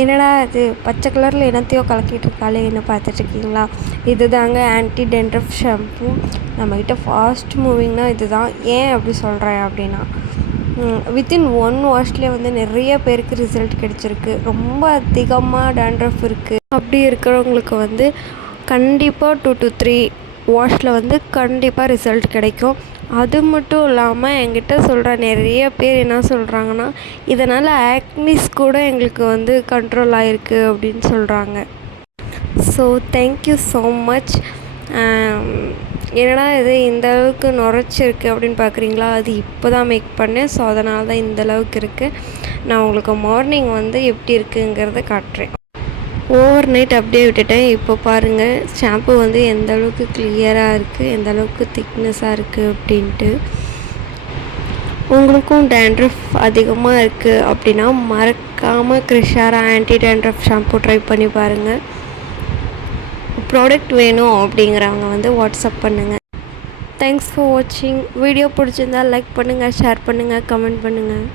என்னடா இது பச்சை கலரில் என்னத்தையோ கலக்கிட்டு இருக்காளே என்ன பார்த்துட்ருக்கீங்களா? இது தாங்க ஆன்டி டென்ட்ரஃப் ஷாம்பு. நம்மக்கிட்ட ஃபாஸ்ட் மூவிங்னால் இது தான். ஏன் அப்படி சொல்கிறேன் அப்படின்னா, வித்தின் 1 வாஷ்லேயே வந்து நிறைய பேருக்கு ரிசல்ட் கிடச்சிருக்கு. ரொம்ப அதிகமாக டேண்ட்ரஃப் இருக்குது அப்படி இருக்கிறவங்களுக்கு வந்து கண்டிப்பாக 2 to 3 வாஷில் வந்து கண்டிப்பாக ரிசல்ட் கிடைக்கும். அது மட்டும் இல்லாமல் என்கிட்ட சொல்கிற நிறைய பேர் என்ன சொல்கிறாங்கன்னா, இதனால் ஆக்னிஸ் கூட எங்களுக்கு வந்து கண்ட்ரோல் ஆகிருக்கு அப்படின்னு சொல்கிறாங்க. So thank you so much. என்னடா இது இந்த அளவுக்கு நுரைச்சிருக்கு அப்படின்னு பார்க்குறீங்களா? அது இப்போ தான் மேக் பண்ணேன். ஸோ அதனால தான் இந்த அளவுக்கு இருக்குது. நான் உங்களுக்கு மார்னிங் வந்து எப்படி இருக்குங்கிறத காட்டுறேன். ஓவர் நைட் அப்படியே விட்டுட்டேன். இப்போ பாருங்கள் ஷாம்பு வந்து எந்த அளவுக்கு கிளியராக இருக்குது, எந்த அளவுக்கு திக்னஸாக இருக்குது அப்படின்ட்டு. உங்களுக்கும் டேண்ட்ரஃப் அதிகமாக இருக்குது அப்படின்னா மறக்காமல் கிருஷாரா ஆன்டி டேண்ட்ரஃப் ஷாம்பு ட்ரை பண்ணி பாருங்கள். ப்ராடக்ட் வேணும் அப்படிங்கிறவங்க வந்து வாட்ஸ்அப் பண்ணுங்கள். தேங்க்ஸ் ஃபார் வாட்சிங். வீடியோ பிடிச்சிருந்தால் லைக் பண்ணுங்கள், ஷேர் பண்ணுங்கள், கமெண்ட் பண்ணுங்கள்.